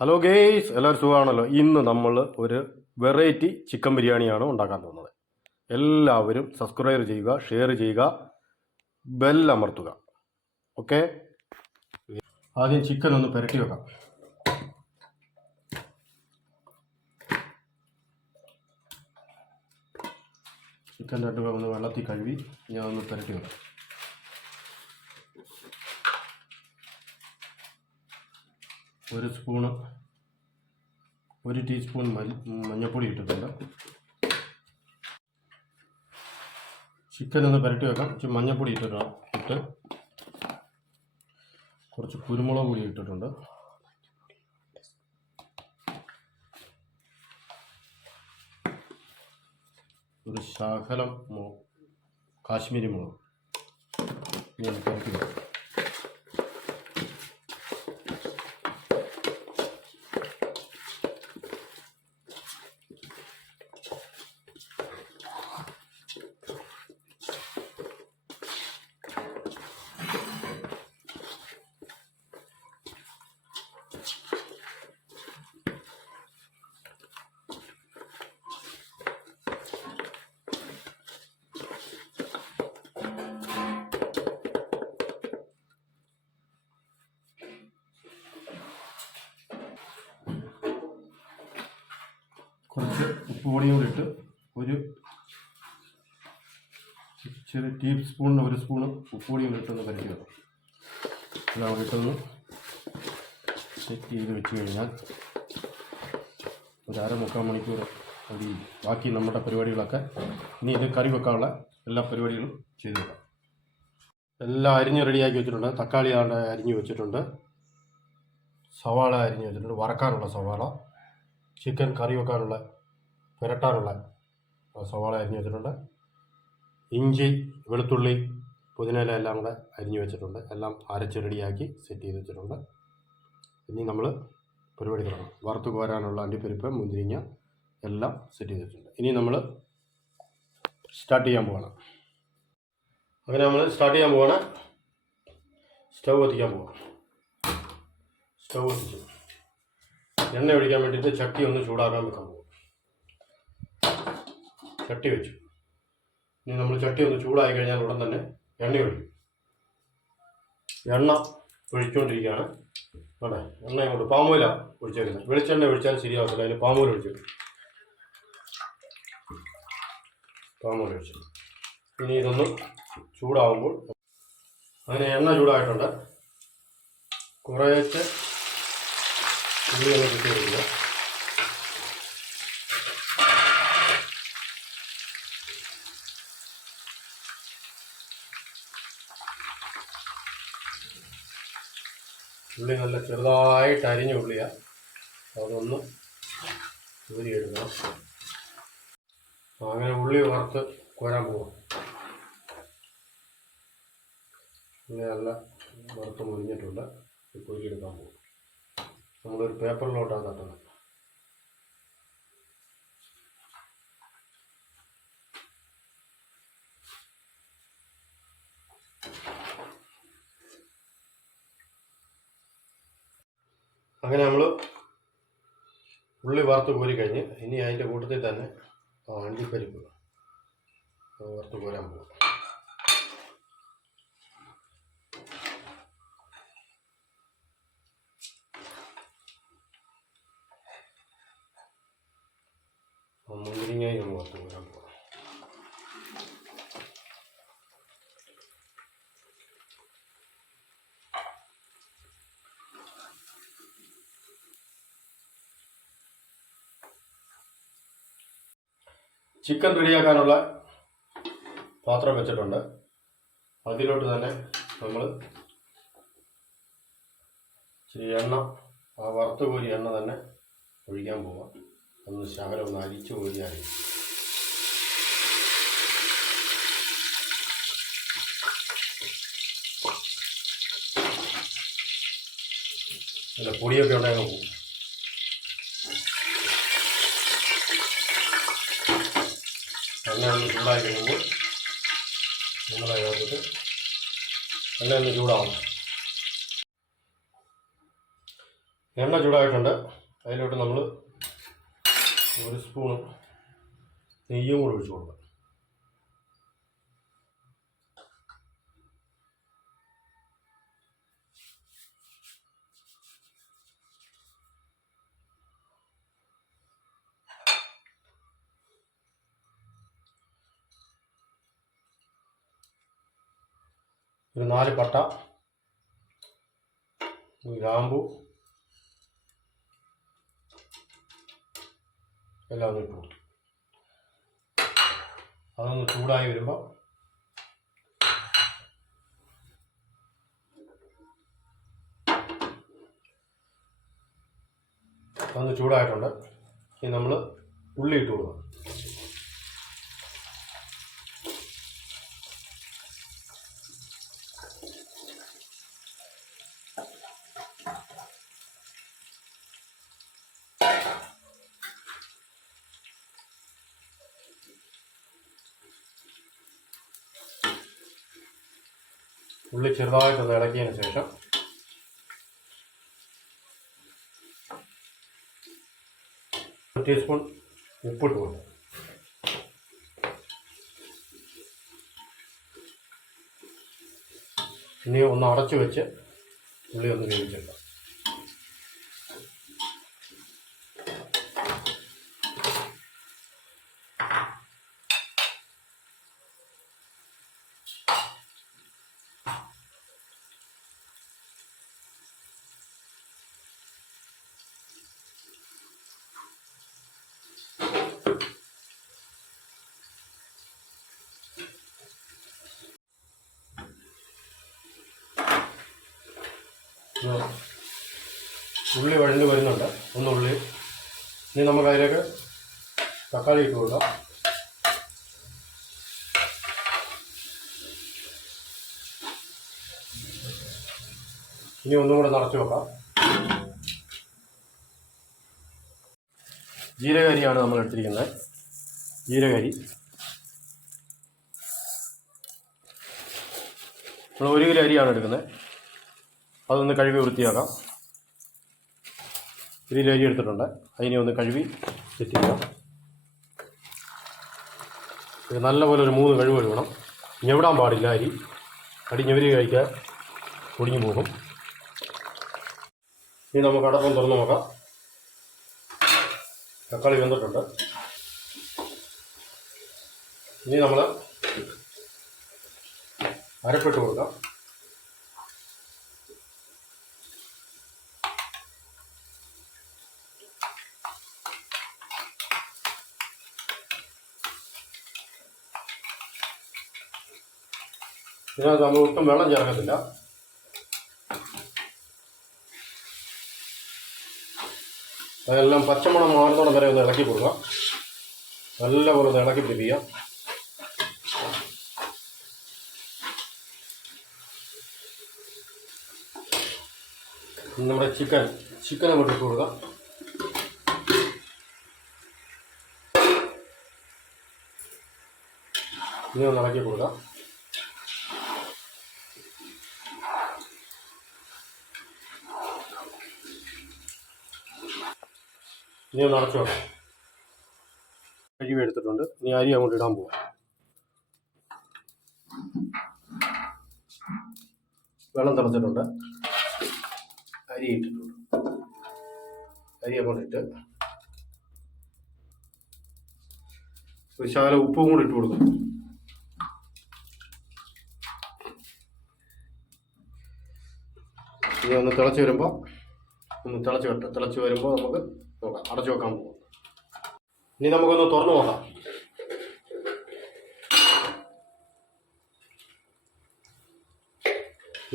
Hello guys എല്ലാവരും സുഖമാണല്ലോ. ഇന്ന് നമ്മൾ ഒരു വെറൈറ്റി ചിക്കൻ ബിരിയാണിയാണ് ഉണ്ടാക്കാൻ പോകുന്നത്. എല്ലാവരും സബ്സ്ക്രൈബ് ചെയ്യുക ഷെയർ ചെയ്യുക ബെൽ അമർത്തുക. ഓക്കെ ആദ്യം ചിക്കൻ ഒന്ന് പുരട്ടി വെക്കാം. ചിക്കൻ രണ്ട് ഒന്ന് വെള്ളത്തിൽ കഴുകി ഞാൻ ഒന്ന് പുരട്ടി വെക്കാം. ഒരു സ്പൂണ് ഒരു ടീസ്പൂൺ മഞ്ഞൾപ്പൊടി ഇട്ടിട്ടുണ്ട്. ചിക്കൻ ഒന്ന് പുരട്ടി വെക്കാം. ഇച്ചിരി മഞ്ഞൾപ്പൊടി ഇട്ടിട്ട് ഇട്ട് കുറച്ച് കുരുമുളക് പൊടി ഇട്ടിട്ടുണ്ട്. ഒരു ശകലം മോ കാശ്മീരി മുളക്. ഞാൻ പുരട്ടി വെക്കാം. കുറച്ച് ഉപ്പ് കൂടി ഇട്ട് ഒരു ചെറിയ ടീ സ്പൂണിന് ഒരു സ്പൂണ് ഉപ്പ് കൂടി ഇട്ടൊന്ന് പരിചയം വെക്കാം. കൂടി ഇട്ടൊന്ന് സെറ്റ് ചെയ്ത് വെച്ച് കഴിഞ്ഞാൽ ഒരു അര മുക്കാൽ മണിക്കൂർ അത് ബാക്കി നമ്മുടെ പരിപാടികളൊക്കെ ഇനി ഇത് കറി വെക്കാനുള്ള എല്ലാ പരിപാടികളും ചെയ്ത് വെക്കാം. എല്ലാം അരിഞ്ഞ് റെഡിയാക്കി വെച്ചിട്ടുണ്ട്. തക്കാളി ആണ്ട് അരിഞ്ഞ് വെച്ചിട്ടുണ്ട്. സവാള അരിഞ്ഞ് വെച്ചിട്ടുണ്ട്. വറക്കാനുള്ള സവാള. ചിക്കൻ കറി വെക്കാനുള്ള പുരട്ടാനുള്ള സവാള അരിഞ്ഞ് വെച്ചിട്ടുണ്ട്. ഇഞ്ചി വെളുത്തുള്ളി പുതിനയില എല്ലാം കൂടെ അരിഞ്ഞ് വെച്ചിട്ടുണ്ട്. എല്ലാം അരച്ച് റെഡിയാക്കി സെറ്റ് ചെയ്ത് വെച്ചിട്ടുണ്ട്. ഇനി നമ്മൾ പരിപാടി തുടങ്ങാം. വറുത്ത് കോരാനുള്ള അണ്ടിപ്പരിപ്പ് മുന്തിരിങ്ങ എല്ലാം സെറ്റ് ചെയ്ത് വെച്ചിട്ടുണ്ട്. ഇനി നമ്മൾ സ്റ്റാർട്ട് ചെയ്യാൻ പോകണം അങ്ങനെ നമ്മൾ സ്റ്റാർട്ട് ചെയ്യാൻ പോവാണ്. സ്റ്റൗ കത്തിക്കാൻ പോവാം സ്റ്റൗ കത്തിച്ചു എണ്ണ ഒഴിക്കാൻ വേണ്ടിയിട്ട് ചട്ടി ഒന്ന് ചൂടാക്കാൻ വെക്കാൻ പോകും ചട്ടി വെച്ചു. ഇനി നമ്മൾ ചട്ടി ഒന്ന് ചൂടായി കഴിഞ്ഞാൽ ഉടൻ തന്നെ എണ്ണ ഒഴിക്കും. എണ്ണ ഒഴിച്ചുകൊണ്ടിരിക്കുകയാണ് വേണ്ടേ എണ്ണ അങ്ങോട്ട് പാമ്പൂല ഒഴിച്ചേക്കുന്നത്. വെളിച്ചെണ്ണ ഒഴിച്ചാൽ ശരിയാവത്തില്ല. അതിന് പാമ്പൂല ഒഴിച്ചു. പാമ്പൂല ഒഴിച്ചു. ഇനി ഇതൊന്ന് ചൂടാവുമ്പോൾ അങ്ങനെ എണ്ണ ചൂടായിട്ടുണ്ട്. കുറേശ്ശെ ഉള്ളി ഒന്ന് കിട്ടി ഉള്ളി നല്ല ചെറുതായിട്ട് അരിഞ്ഞ ഉള്ളിയാണ് അതൊന്ന് ഊരിയെടുക്കണം. അങ്ങനെ ഉള്ളി വറുത്ത് കോരാൻ പോകും ഉള്ളി നല്ല വറുത്ത് മുരിഞ്ഞിട്ടുണ്ട്. കോരിയെടുക്കാൻ പോകും നമ്മളൊരു പേപ്പറിലോട്ടാണ് തട്ടുന്നത് അങ്ങനെ നമ്മൾ ഉള്ളി വറുത്ത് കോരി കഴിഞ്ഞ് ഇനി അതിന്റെ കൂട്ടത്തിൽ തന്നെ അണ്ടിപ്പരിപ്പ് വറുത്ത് കോരാൻ പോകും ആ മുന്തിരിങ്ങയും ഒന്ന് വറുത്ത് കോരാൻ പോകാം ചിക്കൻ റെഡിയാക്കാനുള്ള പാത്രം വെച്ചിട്ടുണ്ട്. അതിലോട്ട് തന്നെ നമ്മൾ ഇച്ചിരി എണ്ണ ആ വറുത്ത് കോരി എണ്ണ തന്നെ ഒഴിക്കാൻ പോവാം. ഒന്ന് ശകലം ഒന്ന് അരിച്ച് കോരിയാൽ പൊടിയൊക്കെ ഉണ്ടെങ്കിൽ പോകും എണ്ണ ഒന്ന് ചൂടായി കഴിയുമ്പോൾ നമ്മൾ അതിനകത്തിട്ട് എണ്ണ ഒന്ന് ചൂടാവും എണ്ണ ചൂടായിട്ടുണ്ട്. അതിലോട്ട് നമ്മൾ ഒരു സ്പൂൺ നെയ്യും കൂടെ ഒഴിച്ചു കൊടുക്കാം. ഒരു നാല് പട്ട ഗ്രാമ്പു എല്ലാം ഒന്ന് ഇട്ട് അതൊന്ന് ചൂടായി വരുമ്പോൾ അതൊന്ന് ചൂടായിട്ടുണ്ട്. ഇനി നമ്മൾ ഉള്ളി ഇട്ട് കൊടുക്കണം. ഉള്ളി ചെറുതായിട്ടൊന്ന് ഇളക്കിയതിന് ശേഷം ഒരു ടീസ്പൂൺ ഉപ്പിട്ട് കൊടുക്കും. ഇനി ഒന്ന് അടച്ചു വെച്ച് ഉള്ളി ഒന്ന് വേവിച്ചെടുക്കാം. ഉള്ളി വഴിഞ്ഞ് വരുന്നുണ്ട്. ഒന്ന് ഉള്ളി. ഇനി നമുക്ക് അതിലേക്ക് തക്കാളി ഇട്ട് കൊടുക്കാം. ഇനി ഒന്നും കൂടെ നിറച്ച് വെക്കാം. ജീരകരിയാണ് നമ്മൾ എടുത്തിരിക്കുന്നത്. ജീരകരി. നമ്മൾ ഒരു കിലോ അരിയാണ് എടുക്കുന്നത്. അതൊന്ന് കഴുകി വൃത്തിയാക്കാം. ഇതിൽ അരി എടുത്തിട്ടുണ്ട്. അതിനെ ഒന്ന് കഴുകി ചെയ്യാം. ഇത് നല്ലപോലെ ഒരു മൂന്ന് കഴിവ് കഴുകണം. ഞെവിടാൻ പാടില്ല അരി. അടി ഞെവരി കഴിക്കാൻ പൊടിഞ്ഞു പോകും. ഇനി നമുക്ക് അടപ്പം തുറന്ന് നോക്കാം. തക്കാളി വെന്തിട്ടുണ്ട്. ഇനി നമ്മൾ അരപ്പിട്ട് കൊടുക്കാം. ഇതിനകത്ത് നമ്മൾ ഒട്ടും വെള്ളം ചേർക്കത്തില്ല. അതെല്ലാം പച്ചമണം മാറുന്നോടം വരെ ഒന്ന് ഇളക്കി കൊടുക്കാം. നല്ലപോലെ ഒന്ന് ഇളക്കി പിടിക്കുക നമ്മുടെ ചിക്കൻ ചിക്കൻ അങ്ങോട്ട് ഇട്ട് കൊടുക്കാം. ഇനി ഒന്ന് ഇളക്കി കൊടുക്കാം. ഇനി ഒന്ന് അടച്ചു അരി എടുത്തിട്ടുണ്ട്. ഇനി അരി അങ്ങോട്ട് ഇടാൻ പോവാം. വെള്ളം തിളച്ചിട്ടുണ്ട്. അരി ഇട്ടിട്ടുണ്ട്. അരി അങ്ങോട്ട് ഇട്ട് ശകലം ഉപ്പും കൂടി ഇട്ട് കൊടുക്കും. ഇനി ഒന്ന് തിളച്ച് വരുമ്പോൾ ഒന്ന് തിളച്ച് വരട്ടെ തിളച്ച് വരുമ്പോൾ നമുക്ക് നോക്കാം അടച്ചു വെക്കാൻ പോകും ഇനി നമുക്കൊന്ന് തുറന്നു നോക്കാം.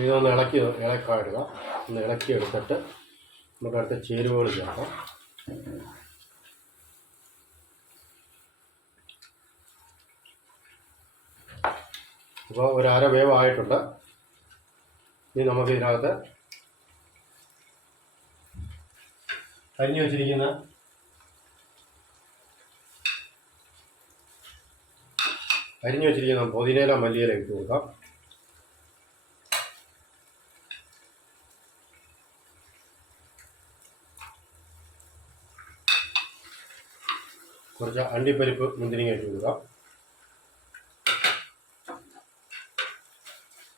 ഇതൊന്ന് ഇളക്കി ഇളക്കാടുക. ഒന്ന് ഇളക്കി എടുത്തിട്ട് നമുക്ക് അടുത്ത ചേരുവകൾ ചേർക്കാം. അപ്പോൾ ഒരു അര വേവ് ആയിട്ടുണ്ട്. ഇനി നമുക്ക് ഇതിനകത്ത് അരിഞ്ഞു വച്ചിരിക്കുന്ന അരിഞ്ഞു വെച്ചിരിക്കുന്ന പുതിനയില മല്ലിയില ഇട്ട് കൊടുക്കാം. കുറച്ച് അണ്ടിപ്പരിപ്പ് മുന്തിരിങ്ങ ഇട്ട് കൊടുക്കാം.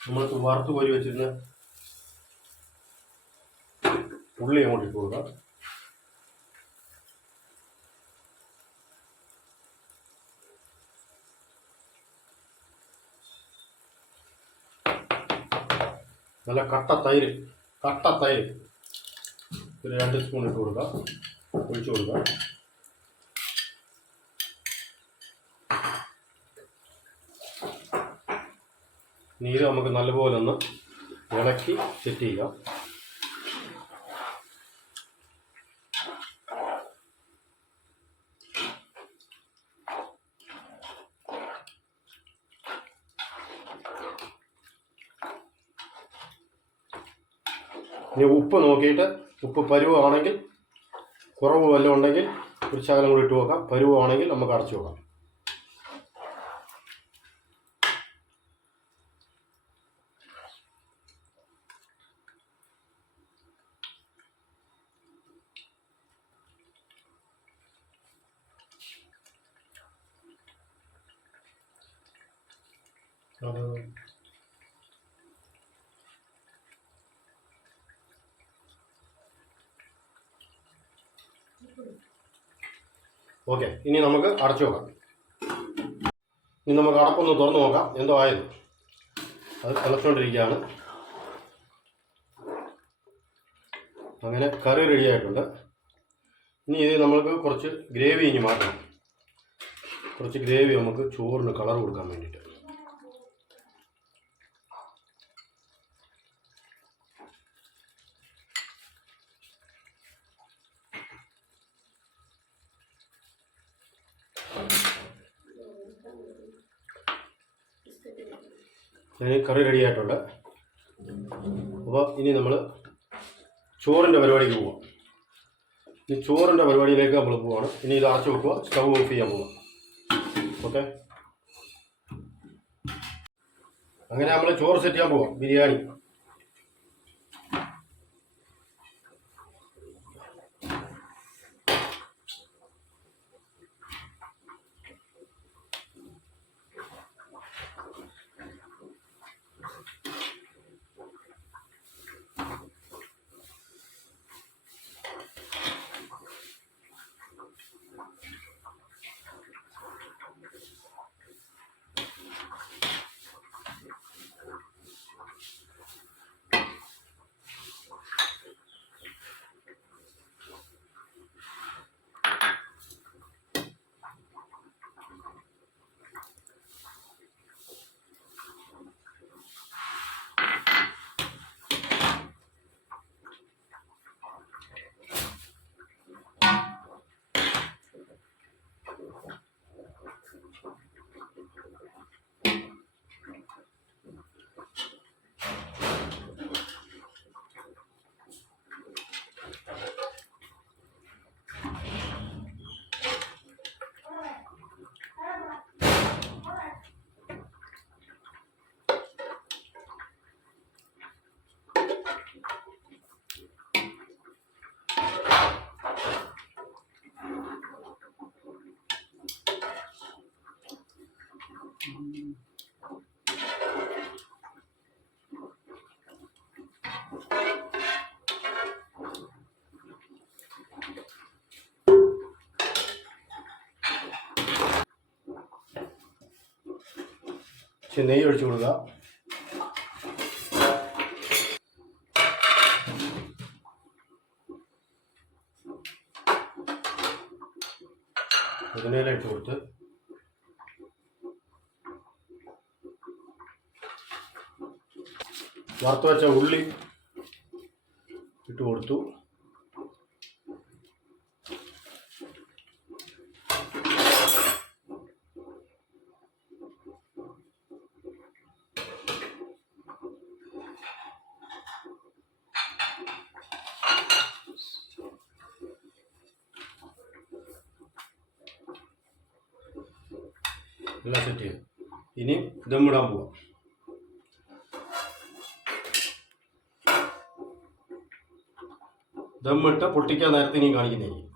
നമ്മൾ വറുത്ത് കോരി വെച്ചിരുന്ന ഉള്ളി അങ്ങോട്ട് ഇട്ട് കൊടുക്കാം. നല്ല കട്ട തൈര് കട്ട തൈര്. ഒരു രണ്ട് സ്പൂൺ ഇട്ട് കൊടുക്കുക ഒഴിച്ചു കൊടുക്കുക നീര് നമുക്ക് നല്ലപോലെ ഒന്ന് ഇളക്കി സെറ്റ് ചെയ്യാം ഇനി ഉപ്പ് നോക്കിയിട്ട് ഉപ്പ് പരുവാണെങ്കിൽ കുറവ് വല്ലതും ഉണ്ടെങ്കിൽ ഒരു ശകലം കൂടി ഇട്ട് നോക്കാം പരുവാണെങ്കിൽ നമുക്ക് അടച്ചു നോക്കാം ഓക്കെ ഇനി നമുക്ക് അടച്ചു നോക്കാം. ഇനി നമുക്ക് അടപ്പൊന്ന് തുറന്നു നോക്കാം. എന്തോ ആയത്? അത് തിളച്ചുകൊണ്ടിരിക്കുകയാണ് അങ്ങനെ കറി റെഡിയായിട്ടുണ്ട് ഇനി ഇത് നമ്മൾക്ക് കുറച്ച് ഗ്രേവി ഇനി മാറ്റണം. കുറച്ച് ഗ്രേവി നമുക്ക് ചോറിന് കളർ കൊടുക്കാൻ വേണ്ടിയിട്ട്. ഇനി കറി റെഡി ആയിട്ടുണ്ട്. അപ്പോൾ ഇനി നമ്മൾ ചോറിന്റെ പരിപാടിക്ക് പോവാം. ഇനി ചോറിന്റെ പരിപാടിയിലേക്ക് നമ്മൾ പോവാണ്. ഇനി ഇത് അടച്ചു വെക്കുക. സ്റ്റവ് ഓഫ് ചെയ്യാൻ പോവാം. ഓക്കെ? അങ്ങനെ നമ്മൾ ചോറ് സെറ്റ് ചെയ്യാൻ പോവാം. ബിരിയാണി. ഇച്ചിരി നെയ്യ് ഒഴിച്ചു കൊടുക്കുക. പുതിനയില ഇട്ട് കൊടുത്ത്. വറുത്ത് വെച്ച ഉള്ളി ഇട്ട് കൊടുത്തു. എല്ലാം സെറ്റ് ചെയ്തു ഇനി ദമ്മിടാൻ പോവാം. ദമ്മിട്ട് പൊട്ടിക്കാൻ നേരത്തെ ഇനി കാണിക്കുന്നതായിരിക്കും.